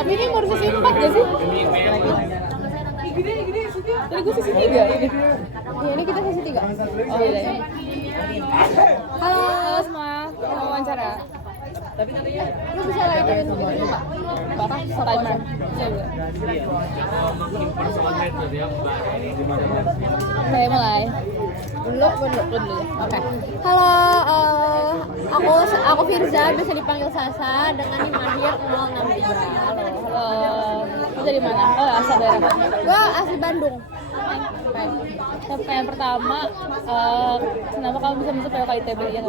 Tapi ini baru sesi 4 gak sih? Tadi gue sesi 3 ini. Ya, ini kita sesi 3. Oh iya. Halo. Halo semua, mau wawancara. Lu bisa lainin ini Pak? Apa? Timer. Oke, mulai. Dulu. Oke. Halo, aku Firza, bisa dipanggil Sasa dengan NIM akhir 063. Halo. Lu dari mana? Oh, asal daerah. Gua asli Bandung. Yang pertama, kenapa kamu bisa masuk PWK ITB? Ya.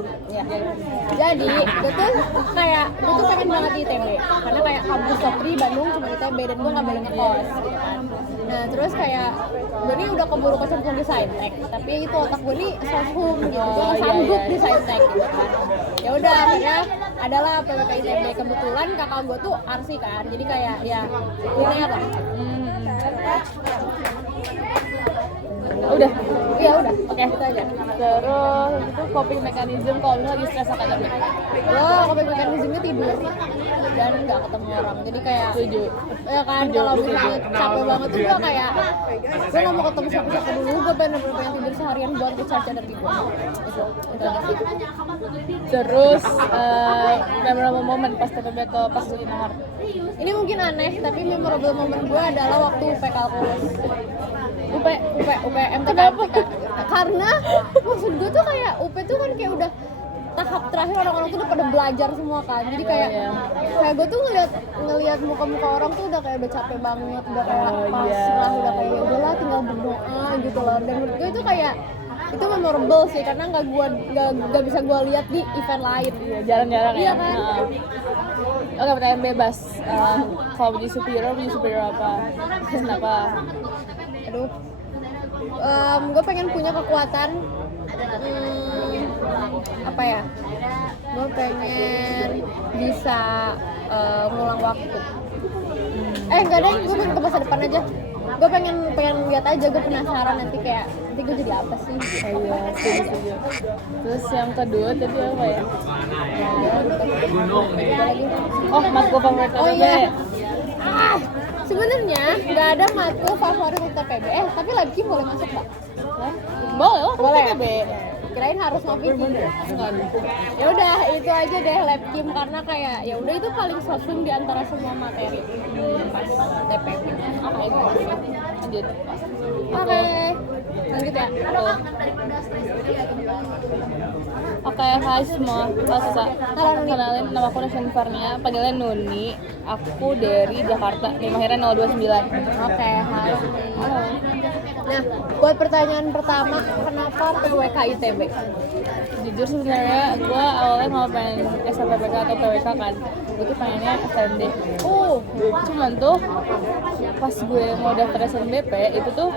Jadi, gue tuh pengen banget di ITB karena kayak kampus Sopri Bandung cuma ITB dan gue nggak boleh ngekos gitu kan. Nah terus kayak gue ini udah keburu kecemplung di Saintek, tapi itu otak gue nih soshum gitu, gue nggak sanggup di Saintek gitu kan. Ya udah akhirnya adalah PWK ITB, kebetulan kakak gue tuh arsi kan, jadi kayak ya ini apa? Udah. Iya udah. Oke. Gitu aja. Terus itu coping mechanism kalau lu lagi stres akademik. Gue coping mechanismnya tidur dan nggak ketemu orang. Jadi kayak Setuju. ya kan kalau misalnya capek banget tuh gue kayak gue nggak mau ketemu siapa-siapa dulu. Gue pengen tidur seharian buat recharge energi gue. Itu aja sih. Terus memorable moment pas TPB ke pas jadi nomor. Ini mungkin aneh tapi memorable moment gue adalah waktu UP Kalkulus. UPM TK. Karena maksud gue tuh kayak UP tuh kan kayak udah tahap terakhir, orang-orang tuh udah pada belajar semua kan, jadi kayak gue tuh ngelihat muka-muka orang tuh udah kayak udah capek banget, udah kayak pasrah, udah kayak udahlah tinggal berdoa gitu loh. Dan menurut gue itu kayak itu memorable sih karena nggak bisa gue lihat di event lain. Jarang-jarang iya ya. kan? Oke, pertanyaan bebas. Kalau menjadi superhero apa? Kenapa? Aduh, gue pengen punya kekuatan apa ya? Gue pengen bisa ngulang waktu. Enggak deh, gue pengen ke masa depan aja. Gue pengen lihat aja, gue penasaran nanti gue jadi apa sih? Iya, setuju. Terus yang kedua tadi apa ya? Oh, matkul favorit TPB. Oh iya. Sebenarnya nggak ada matkul favorit untuk TPB. Tapi lagi boleh masuk nggak? Boleh lah, Boleh. TPB. Kirain harus Novi. Ya udah itu aja deh lab kim karena kayak ya udah itu paling sosum di antara semua materi pas TPB. Oke, lanjut. Oke. Lanjut ya. Oke, hai semua. Sasa. Kenalin, nama aku Nasyan Farnia, panggilnya Nuni. Aku dari Jakarta, NIM akhirnya 029. Oke, hai. Halo. Nah, buat pertanyaan pertama, kenapa PWK ITB? Jujur sebenarnya gue awalnya mau pengen SNMPTK atau PWK kan. Gue tuh pengennya SND. Cuman tuh pas gue mau daftar SNBP itu tuh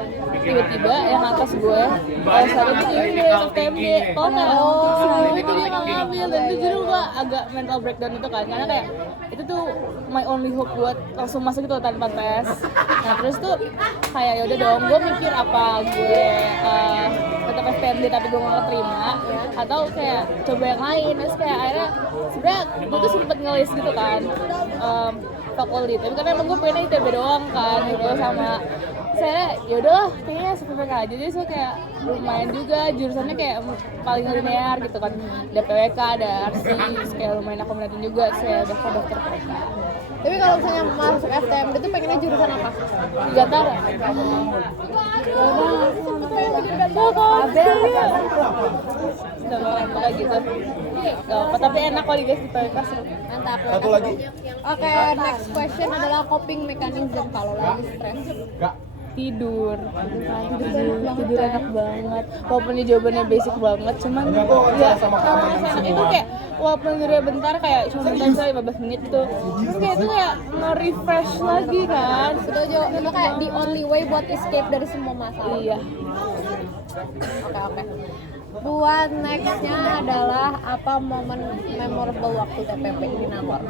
tiba-tiba yang atas gue satu tuh ini SNMPTK. Sebelum itu dia nggak ngambil dan jujur gue agak mental breakdown itu kan karena kayak itu tuh my only hope buat langsung masuk gitu tanpa tes. Nah terus tuh kayak yaudah dong, gue mikir apa gue tetap SPMD tapi gue nggak terima atau kayak coba yang lain. Terus kayak akhirnya sebenarnya gue tuh sempet ngelis gitu kan fakulti, tapi karena emang gue pengen ITB doang kan gitu sama saya yaudahlah kayaknya SPPK aja. Jadi so kayak lumayan juga jurusannya kayak paling linear gitu kan, ada PWK, ada RC, kayak lumayan akomodatif juga. Saya daftar PWK. Tapi kalau misalnya masuk FTMD itu pengennya jurusan apa? Gantara. Udah gitu. Gak apa, tapi enak kalau guys di PWK seru. Mantap. Satu lagi. Oke, next question adalah coping mechanism kalau lagi stres. Tidur enak banget walaupun ini jawabannya basic banget, cuman ya kalau enak itu kayak walaupun tidurnya bentar kayak cuma bentar 15 menit tuh terus kayak itu kayak nge-refresh lagi kan. Setuju, itu kayak the only way buat escape dari semua masalah. Iya. Oke. Buat nextnya adalah apa momen memorable waktu TPP di Nangor?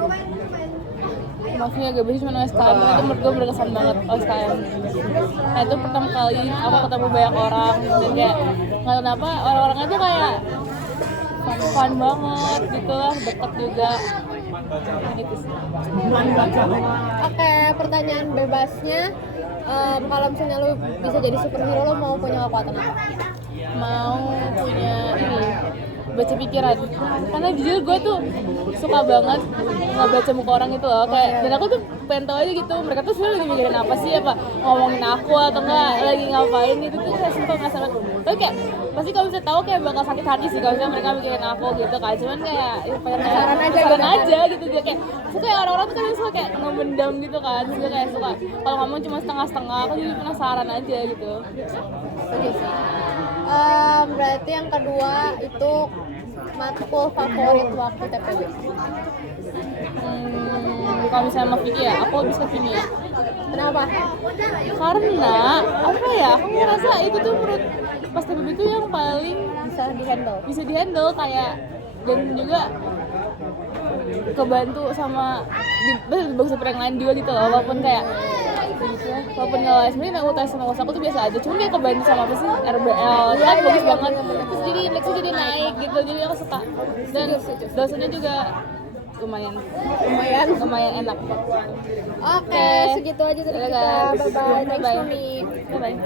Maksudnya agak basic cuma OSKM itu menurut gue berkesan banget OSKM. Nah itu pertama kali aku ketemu banyak orang dan kayak nggak tahu kenapa orang-orangnya tuh kayak fun banget gitu lah, deket juga. Itu sih. Oke, pertanyaan bebasnya, kalau misalnya lu bisa jadi superhero, lu mau punya kekuatan apa? Mau punya ini, baca pikiran, karena jujur gue tuh suka banget ngebaca muka orang gitu loh, kayak dan aku tuh pengen tau aja gitu mereka tuh sebenarnya lagi mikirin apa sih, apa ngomongin aku atau enggak lagi ngapain gitu tuh. Saya suka nggak salah, tapi kayak pasti kalau bisa tahu kayak bakal sakit hati sih kalau misalnya mereka mikirin aku gitu kan. Cuman kayak ya pengen penasaran aja gitu, dia kayak suka kayak orang-orang tuh kadang suka kayak ngemendam gitu kan, suka kayak suka kalau ngomong cuma setengah-setengah, aku jadi penasaran aja gitu. Setuju sih. Berarti yang kedua itu matkul favorit waktu TPB. Kalau misalnya sama Vicky ya, aku lebih suka kimia. Kenapa? Karena apa ya, aku ngerasa itu tuh menurut pas TPB itu yang paling Bisa dihandle. dihandle kayak, dan juga kebantu sama bagus daripada yang lain juga gitu loh, walaupun kayak gitu ya, walaupun nggak sebenarnya UTS sama UTS aku tuh biasa aja, cuma dia kebantu sama apa sih RBL kan bagus banget, terus jadi indeksnya jadi naik gitu, jadi aku suka, dan dosennya juga lumayan enak. Oke, segitu aja dari kita. Bye bye. Thanks for me. Bye bye.